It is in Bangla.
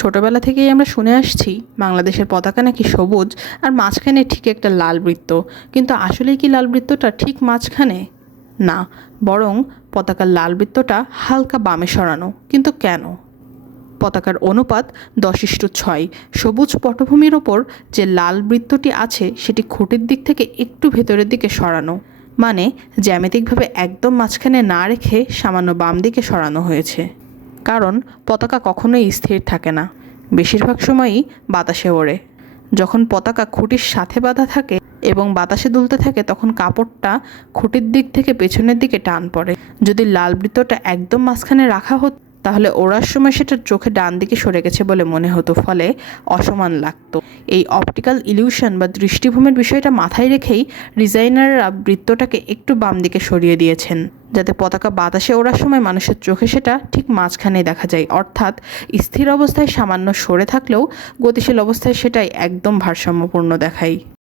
ছোটবেলা থেকেই আমরা শুনে আসছি বাংলাদেশের পতাকা নাকি সবুজ আর মাঝখানে ঠিক একটা লাল বৃত্ত। কিন্তু আসলেই কি লাল বৃত্তটা ঠিক মাঝখানে? না, বরং পতাকার লাল বৃত্তটা হালকা বামে সরানো। কিন্তু কেন? পতাকার অনুপাত 10:6। সবুজ পটভূমির ওপর যে লাল বৃত্তটি আছে সেটি খুঁটির দিক থেকে একটু ভেতরের দিকে সরানো, মানে জ্যামিতিকভাবে একদম মাঝখানে না রেখে সামান্য বাম দিকে সরানো হয়েছে। কারণ পতাকা কখনোই স্থির থাকে না, বেশিরভাগ সময়ই বাতাসে ওড়ে। যখন পতাকা খুঁটির সাথে বাঁধা থাকে এবং বাতাসে দুলতে থাকে তখন কাপড়টা খুঁটির দিক থেকে পেছনের দিকে টান পড়ে। যদি লাল বৃত্তটা একদম মাঝখানে রাখা হতো তাহলে ওড়ার সময় সেটা চোখে ডান দিকে সরে গেছে বলে মনে হতো, ফলে অসমান লাগতো। এই অপটিক্যাল ইলিউশন বা দৃষ্টিভ্রমের বিষয়টা মাথায় রেখেই ডিজাইনাররা বৃত্তটাকে একটু বাম দিকে সরিয়ে দিয়েছেন, যাতে পতাকা বাতাসে ওড়ার সময় মানুষের চোখে সেটা ঠিক মাঝখানে দেখা যায়। অর্থাৎ স্থির অবস্থায় সামান্য সরে থাকলেও গতিশীল অবস্থায় সেটাই একদম ভারসাম্যপূর্ণ দেখায়।